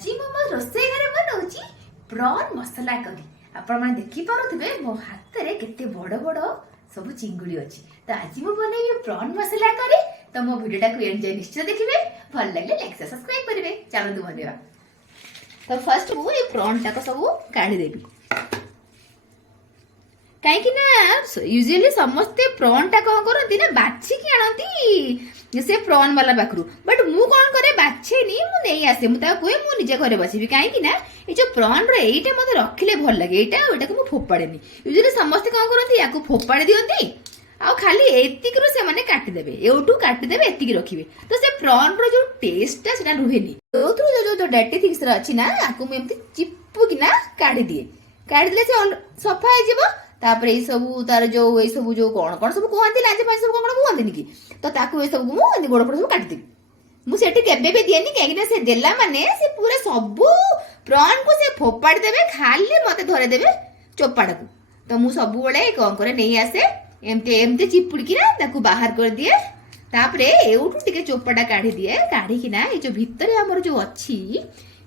आज मो रोसे घरे बनाऊची प्रॉन मसला करी। आपण माने देखि पारुथिबे मो हाथ रे केते बड़ बड़ सब चिंगुड़ी अछि। तो आज मो बनेबी प्रॉन मसला करी। तो मो वीडियो टाको एंजॉय निश्चय देखिबे, भल लागले लाइक से सब्सक्राइब करिवे। चलो बनेबा। तो फर्स्ट मु ए प्रॉन टाको सब काढी देबी। कहीं ना यूजुअली समस्ते प्रॉन टा कौन करती ना बाछी की आनती से प्रॉन वाला पाखरु, बट मु कौन करे बाछे नी मु नहीं आसे मु ता कोए मु निजे घरे बसिबी। कहीं ना ए जो प्रॉन रो एटा मते रखिले भल लागे, एटा को मु फोपाड़े नी। यूजुअली समस्ते कौन करती याको फोपाड़ी दियंती आ खाली एतिक रो से माने काटी देबे, एउटू काटी देबे, एतिक रखिबे। तो से प्रॉन रो जो टेस्ट टा सेटा रुहेनी। ओथु जो डर्टी थिंग्स रा अछि ना आको मु एमती चिपु कि ना काटी दिए। काटी दिले से सफा हे जिवो। तापरे ए सब तार जो ए सब जो कोन कोन सब कहंती लांजे पास सब कोन कहंती नि की, तो ताकू ए सब मु एंदी गोड़ पड़ सब काट दे। मु सेठी केबे बे दिएनी काहे कि से देला माने से पूरा सब प्रॉन को से फोपाड़ देबे, खाली मते धरे देबे चोपाड़ा को। तो मु सब बळे कोन करे नहीं आसे एमते एमते चिपुड़ की ना ताकू बाहर कर दिए। तापरे एउठू टिके चोपाड़ा काढी दिए। काढी कि ना ए जो भीतर हमर जो अछि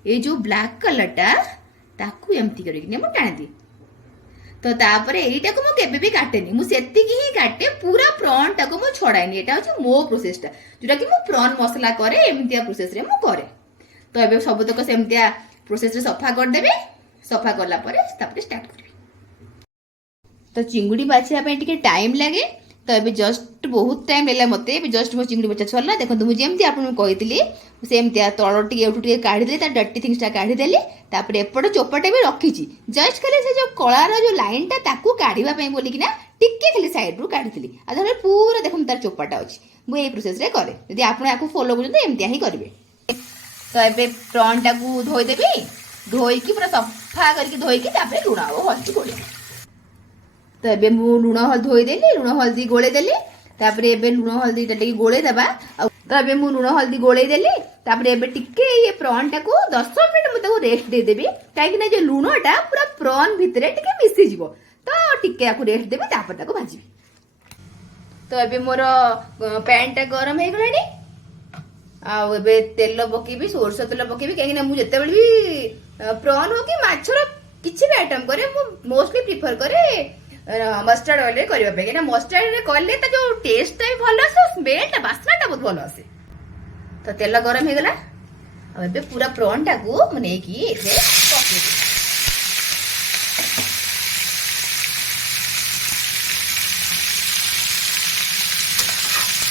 ए जो ब्लैक कलर टा ताकू एमती करी कि मु टाणी दिए। तो तापरे एटा को मु केबे भी काटेनी, मु सेति की ही काटे। पूरा प्रॉन टा को मु छडाइनी। एटा होची मो प्रोसेस टा जोटा कि मु प्रॉन मसला करे एमतिया प्रोसेस रे मु करे। तो एबे सब तक सेमतिया प्रोसेस रे सफा कर देबे। सफा करला परे तापरे स्टार्ट करबे। तो चिंगुड़ी बाछिया पे टिके टाइम लागे। तो एबे जस्ट बहुत टाइम लेला मते। एबे जस्ट मो चिंगुड़ी बचा छला देखंतु मु जेमति आपन कहितली सेमतिया तळ टिके एठु टिके काढी देली, ता डट्टी थिंग्स टा काढी देली। तापरे एपट चोपाटे भी रखीची। जस्ट खाली से जो कळार जो लाइन टा ताकू काढीबा पई बोली कि ना टिके खाली साइड रु काढीतली। आ धरे पूरा देखम तार चोपाटा अछि। मु ए प्रोसेस रे करे। यदि आपन आकू फॉलो करते एमतिया ही करबे। तो एबे प्रॉन टाकू धोई देबी। धोई की पूरा सफा करके धोई की तापरे लुणा और हल्दी गोली। तो एबे मु लुण हल्दी धोई देली, लुण हल्दी गोले देली। तापरे एबे लुण हल्दी टा टिके गोले दबा। तो एबे मु लुण हल्दी गोले देली। तापरे एबे टिके ये प्रॉन टा को 10 मिनिट मु ताको रेस्ट दे देबी। काहे कि ना जे लुण टा पूरा प्रॉन भितरे टिके मिसी जिवो। तो टिके आकु रेस्ट देबी, तापर ताको भाजीबी। तो एबे मोर पैन टा गरम हे गलानी। आ एबे तेल पकेबी, सोरस तेल पकेबी। काहे कि ना मु जते बेले भी प्रॉन हो कि माछर किछि भी आइटम करे मु मोस्टली प्रिफर करे मस्टर्ड ऑयल रे करबा पे। ना मस्टर्ड रे करले त जो टेस्ट टा भल आसे, स्मेल टा बास्ना टा बहुत भल आसे। तो तेल गरम हे गला। अब एबे पूरा प्रॉन टा को मने की एसे पके दे।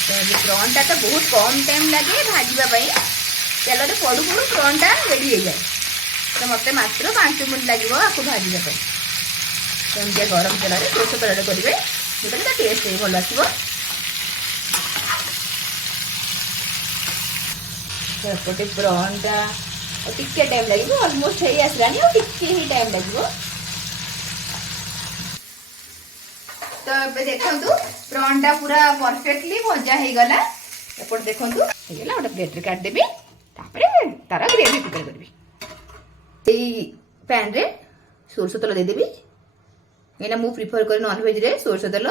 तो ये प्रॉन टा तो बहुत कम टाइम लागे भाजीबा पई। तेल रे पडू पडू प्रॉन टा रेडी हे जाय। तो मते मात्र 5 मिनिट लागिवो आको भाजीबा पई। तो एमतिया गरम तेल रे सोस तेल रे करिवे, जेटा ता टेस्ट ही भल आसीबो। तो एपटे प्रॉन टा टिके टाइम लागिवो, ऑलमोस्ट हे आसलानी और टिके ही टाइम लागिवो। तो एबे देखंतु प्रॉन टा पूरा परफेक्टली भजा हे गला। एपट देखंतु हे गला। ओटा प्लेट रे काट देबी। तापरे तारा ग्रेवी प्रिपेयर करबी। एई पैन रे सोरस तेल दे देबी। एना मु प्रिफर करे नॉन वेज रे सोरस तेल।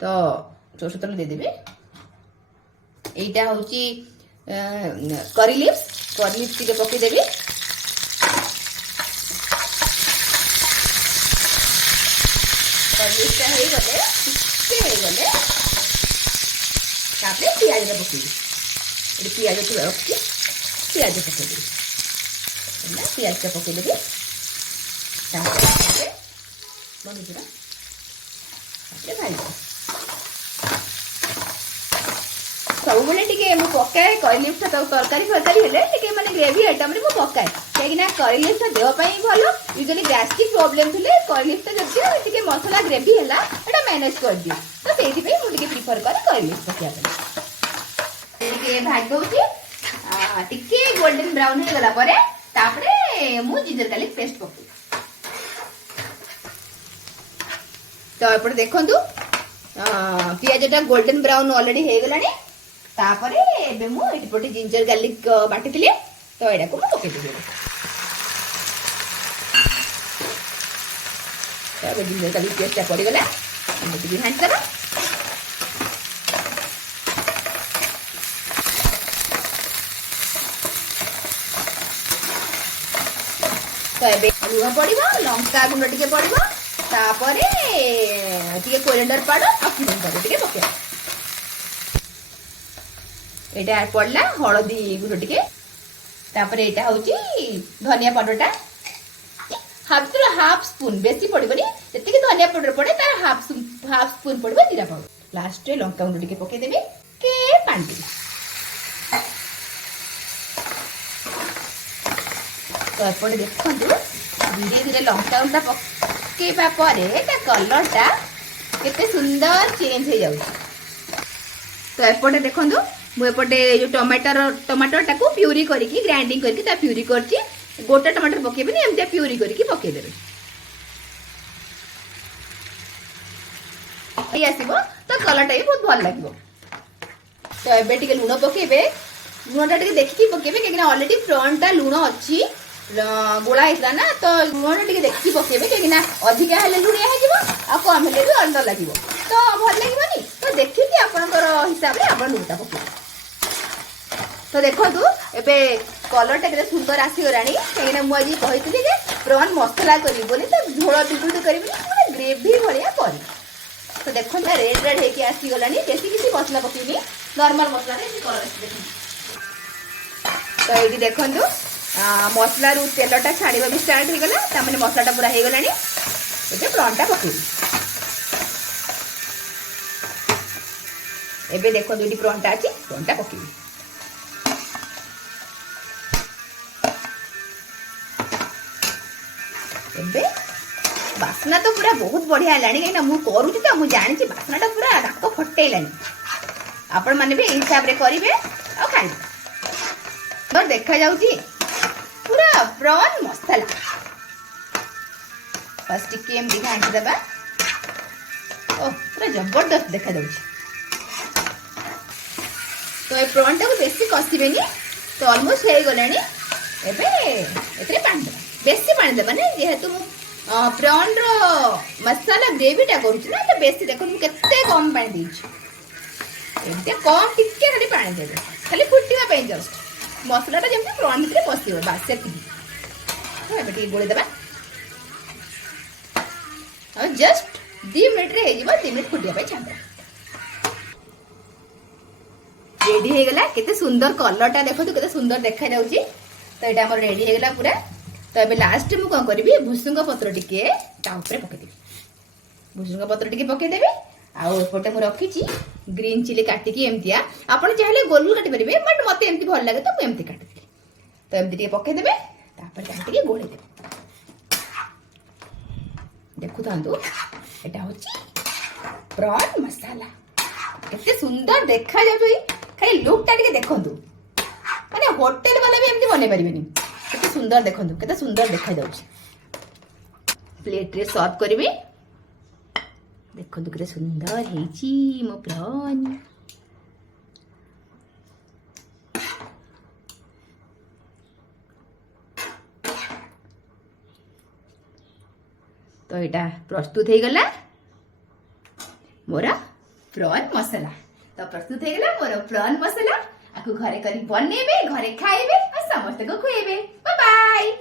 तो सोरस तेल दे देबी। एटा होची करी लिव्स टिके पके देबी। करी लिव्स टा हे गले टिके हे गले तापरे प्याज रे पकेबी। एडी प्याज को रखी प्याज पके देबी। ना प्याज टा पके देबी। तापरे बंद करा। तापरे भाई सब बेले टिके मु पकाए करी लिव्स ता तरकारी फरकारी हेले टिके माने ग्रेवी आइटम रे मु पकाए। काहे ना करी लिव्स ता देह पई भलो। यूजुअली गैस्ट्रिक प्रॉब्लम थिले करी लिव्स ता जति टिके मसाला ग्रेवी हेला एटा मैनेज कर दियो। तो सेहि पे मु टिके प्रिफर करे करी लिव्स पकाया। टिके भाज दोची। टिके गोल्डन ब्राउन हे गला परे तापरे मु जिंजर गार्लिक पेस्ट पकू। तो एपटे देखंतु पियाज टा गोल्डन ब्राउन ऑलरेडी हे गलानी। तापरे एबे मु एपटे जिंजर गार्लिक बाटितली। तो एडा को मु पके देबे। तो एबे जिंजर गार्लिक पेस्ट टा पड़ी गला। हम टिके हांड करा। तो एबे लुण पड़िबो लंका गुंड टिके पड़िबो तापरे टिके कोरिएंडर पाउडर आ चिकन पाउडर टिके पकेबो एटा पड़ला हळदी गुंड टिके तापरे एटा होची धनिया पाउडरटा हाफ स्पून बेसी पड़िबनी जतिके धनिया पाउडर पड़े तार हाफ स्पून पड़िबो जीरा पाउडर लास्ट रे लंका गुंड टिके पके देबे के पानी तो एपटे देखु धीरे धीरे लंका गुंडा पकेबा परे ता कलरटा केते सुंदर चेंज हो जाउछ तो एपटे देखु मु एपटे जो टमाटरटा को प्यूरी करके ग्राइंडिंग करके ता प्यूरी करची गोटा टमाटर पकेबेनी एमते प्यूरी करके पके देबे ये आसीबो तो कलरटा भी बहुत भल लागिबो तो एबे टिके लूण पकेबे लूणटा टिके देखि पकेबे कि ऑलरेडी फ्रंटटा लूण अछि गोला हेतला ना तो लूण टिके देखि पकेबे कि अधिका हेले लूणिया हे जिवो आ कम हेले भी अंदर लागिबो तो भल लागिबोनी तो देखि कि आपनकर हिसाब रे आपन लूणटा पकेबे तो देखो एबे कलरटा केते सुंदर आसी गलानी कहीं मुझे कहती कि प्रॉन मसला करी बोली तो झोल बिल्कुल करबी ना ग्रेवी भलिया करी तो देखो ना रेड रेड हेकी आसी गलानी बेसी किसी मसला पकेनी नॉर्मल मसला रे कलर तो ये देखो मसला रु तेलटा छाड़ीबा भी स्टार्ट हो गला ता माने मसलाटा पूरा हो गलानी एबे प्रॉनटा पकेबी एबे देखो दुटी प्रॉनटा अछि प्रॉनटा पकेबी एबे बासना तो पूरा बहुत बढ़िया लानी कहीं मु करूची तो मु जानी छी बासनाटा पूरा नाक फटेलानी आपण माने भी हिसाब रे करिवे आ खाइबे तो देखा जाउची पूरा प्रॉन मसाला फर्स्ट टिके एम दिखाई देबा ओ पूरा जबरदस्त देखा जाउची तो ए प्रॉन टा को बेसी कसिबेनी तो ऑलमोस्ट हे गलानी एबे एतरे पानी देबा बेसी पानी देबा नै जेहेतु प्रॉन रो मसाला ग्रेवी टा करूची ना तो बेसी देखो मु केते कम पानी देइची एते कम टिके खाली पानी देबे खाली फुटिवा पे जस्ट मसलाटा जेमति प्रॉन भितर पसियो बस सेति तो एबे टी गोळे देबा और जस्ट 2 मिनिट रे हे जिवो 2 मिनिट फुटिया पे छाड़ रेडी हे गला केते सुंदर कलरटा देखो तो केते सुंदर देखा जाउची तो एटा हमर रेडी हे गला पूरा तो एबे लास्ट मु कोन करबी भुसुंग पत्र टिके ता ऊपर पके देबी भुसुंग पत्र टिके पके देबी आ एपटे मु रखी छी ग्रीन चिली काटिकी एमतिया आपण चाहले गोल गोल काटि परिबे बट मते एमति भल लागे तो मु एमति काटि देबी तो एमति टिके पके देबे तापर काटिके गोळे देबे देखु तांदु एटा होची प्रॉन मसाला केते सुंदर देखा जाउई खाली लुकटा टिके देखंतु माने होटल वाला भी एमति बने परिबेनी केते सुंदर देखंतु केते सुंदर देखा जाउची प्लेट रे सर्व करबी देखंतु केते सुंदर हेची मो प्रॉन तो एटा प्रस्तुत हे गला मोरा प्रॉन मसाला तो प्रस्तुत हे गला मोरा प्रॉन मसाला आकु घरे करी बनेबे घरे खाइबे आ समस्त को खुएबे बाय बाय।